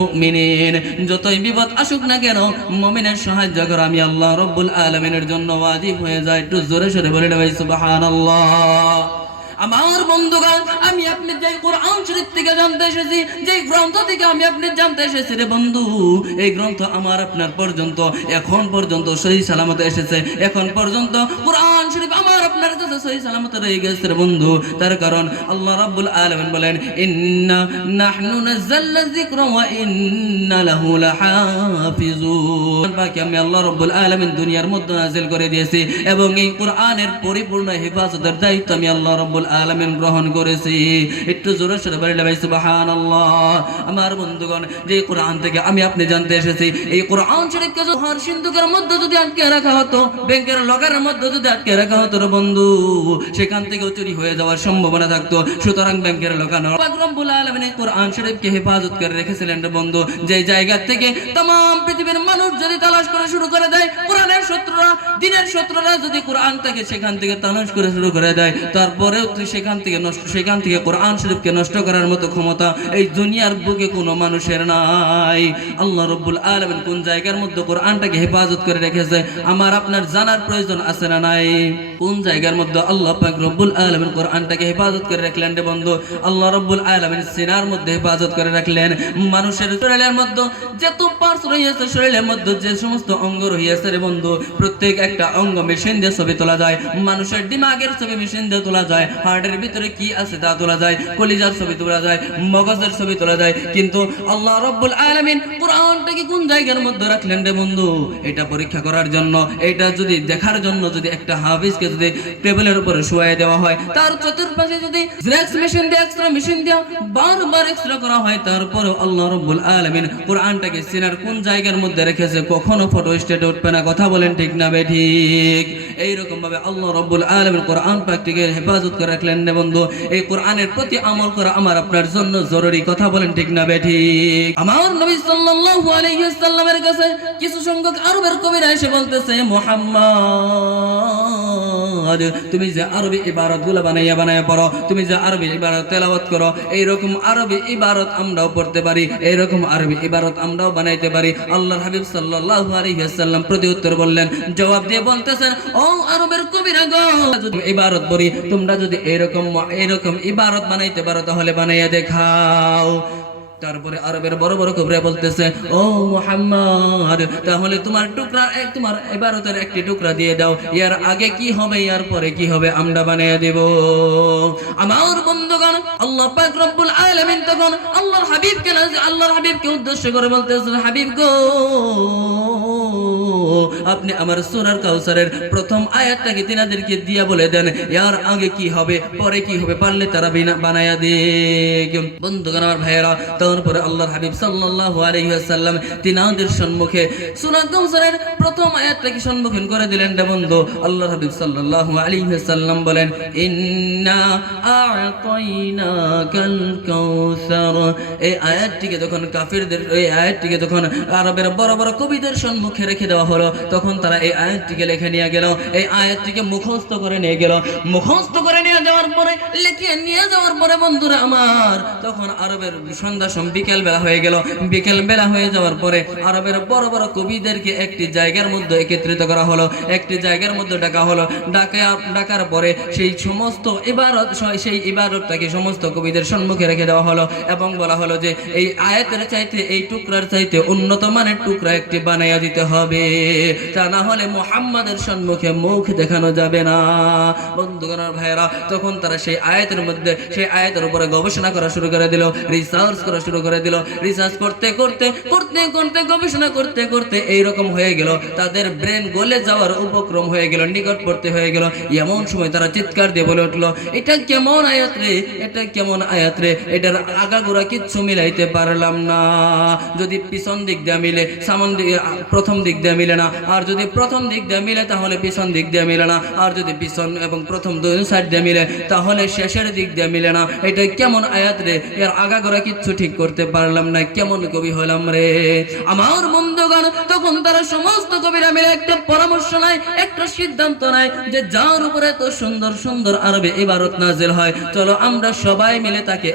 মুমিনিন যতই বিপদ আসুক না কেন মুমিনের সাহায্য করা আমি আল্লাহ রাব্বুল আলামিনের জন্য ওয়াজিব হয়ে যায়। একটু জোরে সোরে বলে ভাই সুবহানাল্লাহ। আমার বন্ধুগণ, আমি আপনি যে কোরআন শরীফ থেকে জানতে এসেছি, যে গ্রন্থ থেকে আমি আপনি জানতে এসেছি রে বন্ধু, এই গ্রন্থ আমার আপনার পর্যন্ত এখন পর্যন্ত সহি সালামতে এসেছে। এখন পর্যন্ত কোরআন শরীফ আমার আপনার কাছে সহি সালামতে রয়ে গেছে রে বন্ধু। তার কারণ আল্লাহ রাব্বুল আলামিন বলেন, ইন্না নাহনু নাযালনা যিকরা ওয়া ইন্না লাহু লাহাফিজুন। বাকি আমি আল্লাহ রাব্বুল আলামিন দুনিয়ার মধ্যে নাযিল করে দিয়েছি এবং এই কোরআনের পরিপূর্ণ হেফাজতের দায়িত্ব আমি আল্লাহ রাব্বুল আলামিন গ্রহণ করেছি। একটু জোরে সোরে বলে ভাই সুবহানাল্লাহ। আমার বন্ধুগণ, যে কোরআন থেকে আমি আপনি জানতে এসেছি, এই কোরআন শরীফকে জোহর সিন্ধুকের মধ্যে যদি আটকে রাখা হতো, ব্যাংকের লকারের মধ্যে যদি আটকে রাখা হতো রে বন্ধু, সেখান থেকে চুরি হয়ে যাওয়ার সম্ভাবনা থাকতো। সুতরাং ব্যাংকের লকার পাক রব্বুল আলামিন এই কোরআন শরীফকে হেফাজত করে রেখেছিলেন রে বন্ধু। যে জায়গা থেকে तमाम পৃথিবীর মানুষ যদি তালাশ করা শুরু করে দেয়, কোরআনের শত্রুরা, দ্বীনের শত্রুরা যদি কোরআন থেকে সেখান থেকে তালাশ করে শুরু করে দেয়, তারপরেও সেখান থেকে কোরআন শরীফকে নষ্ট করার মতো ক্ষমতা এই দুনিয়ার বুকে কোনো মানুষের নাই। আল্লাহ রাব্বুল আলামিন কোন জায়গার মধ্যে কোরআনটাকে হেফাজত করে রেখেছে আমার আপনার জানার প্রয়োজন আছে না নাই? কোন জায়গার মধ্যে আল্লাহ পাক রব্বুল আলামিন কোরআনটাকে হেফাজত করে রাখলেন রে বন্ধু? আল্লাহ রাব্বুল আলামিন সিনার মধ্যে হেফাজত করে রাখলেন। মানুষের শরীরের মধ্যে যত পার্টস রয়েছে, শরীরের মধ্যে যে সমস্ত অঙ্গ রয়েছে রে বন্ধু, প্রত্যেক একটা অঙ্গ মেশিন দিয়ে ছবি তোলা যায়। মানুষের দিমাগের ছবি মেশিন দিয়ে তোলা যায়, হার্টের ভিতরে কি আছে তা তোলা যায়, কলিজার ছবি তোলা যায়, মগজের ছবি তোলা যায়। কিন্তু আল্লাহ রাব্বুল আলামিন কোরআনটাকে কোন জায়গার মধ্যে রাখলেন রে বন্ধু? এটা পরীক্ষা করার জন্য, এটা যদি দেখার জন্য, যদি একটা হাফিজকে যদি টেবিলের উপরে শুয়ায় দেওয়া হয়, তার চতুর্পাশে যদি জেরক্স মেশিন দিয়ে এক্সট্রা মেশিন দিয়ে বারবার এক্সট্রা করা হয়, তারপরেও আল্লাহ রাব্বুল আলামিন কোরআনটাকে সিনার কোন জায়গার মধ্যে রেখেছে, কখনো ফটো স্টেটে উঠবে না। কথা বলেন ঠিক না বে ঠিক? এইরকম ভাবে আল্লাহ রাব্বুল আলামিন কোরআন পাকটিকে হেফাজত করে রাখলেন রে বন্ধু। এই কোরআনের প্রতি আমল করা আমার আপনার জন্য জরুরি। কথা বলেন ঠিক না বে ঠিক? আমার নবী সাল্লাল্লাহু আলাইহি ওয়াসাল্লামের কাছে কিছু সংখ্যক আরবের কবিরা এসে বলতেছে, মুহাম্মদ, তুমি যে আরবি ইবারতগুলো বানাইয়া পড়ো, তুমি যে আরবি ইবারত তেলাওয়াত করো, এইরকম আরবি ইবারত আমরাও পড়তে পারি, এইরকম আরবি ইবারত আমরাও বানাইতে পারি। আল্লাহর হাবিব সাল্লাল্লাহু আলাইহি ওয়াসাল্লাম প্রতি উত্তর বললেন, জবাব দিয়ে বলতেছেন, ও আরবের কবিরা গো, যদি ইবারত পড়ি, তোমরা যদি এরকম ইবারত বানাইতে পারো তাহলে বানাইয়া দেখাও। তারপরে আরবের বড় বড় কবিরা বলতেছে, ও মুহাম্মদ, তাহলে তোমার ইবারতের একটি টুকরা দিয়ে দাও, এর আগে কি হবে, এর পরে কি হবে, আমরা বানিয়ে দেব। আমার বন্ধুগণ, আল্লাহ পাক রব্বুল আলামিন তখন আল্লাহর হাবিবকে উদ্দেশ্য করে বলতেছেন, হাবিব গো, আপনি আমার সূরা কাউসারের প্রথম আয়াতটাকে তিনাদেরকে দিয়া বলে দেন, এর আগে কি হবে, পরে কি হবে, পারলে তারা বানায়া দেখ। বন্ধুগণ, আমার ভাইয়েরা, তারপরে আল্লাহর হাবিব সাল্লাল্লাহু আলাইহি ওয়াসাল্লাম তিনাদের সম্মুখে সূরা কাউসারের প্রথম আয়াতটাকে সম্মুখীন করে দিলেন রে বন্ধু। আল্লাহর হাবিব সাল্লাল্লাহু আলাইহি ওয়াসাল্লাম বলেন, ইন্না আ'তাইনাকাল কাউসার। এই আয়াতটিকে যখন কাফিরদের, এই আয়াতটিকে যখন আরবের বড় বড় কবিদের সম্মুখে রেখে দেওয়া হলো, তখন তারা এই আয়াতটিকে লিখে নিয়ে গেল, এই আয়াতটিকে মুখস্থ করে নিয়ে গেল। মুখস্থ করে নিয়ে যাওয়ার পরে, লিখে নিয়ে যাওয়ার পরে বন্ধুরা আমার, তখন আরবের সন্ধ্যা বিকেল বেলা হয়ে গেল। বিকেল বেলা হয়ে যাওয়ার পরে আরবের বড় বড় কবিদেরকে একটি জায়গার মধ্যে একত্রিত করা হলো, একটি জায়গার মধ্যে ডাকা হলো। ডাকার পরে সেই সমস্ত ইবারতটাকে সমস্ত কবিদের সম্মুখে রেখে দেওয়া হলো এবং বলা হলো যে এই আয়াতের চাইতে, এই টুকরার চাইতে উন্নত মানের টুকরা একটি বানাইয়া দিতে হবে, তা না হলে মুহাম্মাদের সম্মুখে মুখ দেখানো যাবে না। বন্ধুগণ, ভাইয়েরা, তখন তারা সেই আয়াতের মধ্যে, সেই আয়াতের উপরে গবেষণা করা শুরু করে দিল, রিসার্চ করা শুরু করে দিল। রিসার্চ করতে গবেষণা করতে এইরকম হয়ে গেল, তাদের ব্রেন গলে যাওয়ার উপক্রম হয়ে গেল, নিকটবর্তী হয়ে গেল। এমন সময় তারা চিৎকার দিয়ে বলে উঠলো, এটা কেমন আয়াত রে, এটা কেমন আয়াত রে, এটার আগাগোড়া কিচ্ছু মিলাইতে পারলাম না। যদি পিছন দিক দিয়ে মিলে, সামন দিকে, প্রথম দিক দিয়ে মিলে না, আর যদি প্রথম দিক দিয়ে মিলে তাহলে পিছন দিক দিয়ে মিলে না, আর যদি পিছন এবং প্রথম দুই সাইড দিয়ে মিলে তাহলে শেষের দিক দিয়ে মিলে না। এটা কেমন আয়াত রে, এর আগাগোড়া কিচ্ছু ঠিক করতে পারলাম না, কেমন কবি হলাম রে। আমার বন্ধুগণ, তখন তারা সমস্ত কবিরা মিলে একটা পরামর্শ নেয়, একটা সিদ্ধান্ত নেয় যে যার উপরে এত সুন্দর সুন্দর আরবি ইবারত নাজিল হয়, চলো আমরা সবাই মিলে তাকে